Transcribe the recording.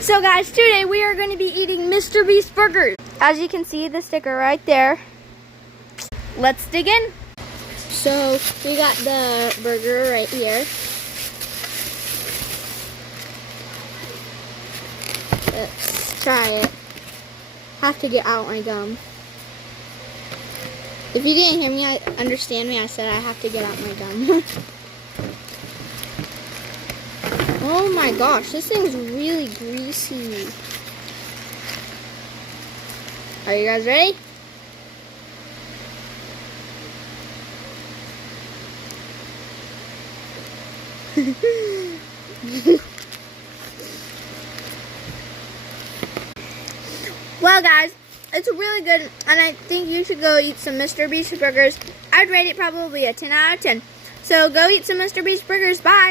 So guys, today we are going to be eating Mr. Beast burgers. As you can see, the sticker right there. Let's dig in. So we got the burger right here. Let's try it. Have to get out my gum. If you didn't hear me, understand me, I said I have to get out my gum. Oh my gosh, this thing's really greasy. Are you guys ready? Well guys, it's really good and I think you should go eat some Mr. Beast burgers. I'd rate it probably a 10 out of 10. So go eat some Mr. Beast burgers. Bye!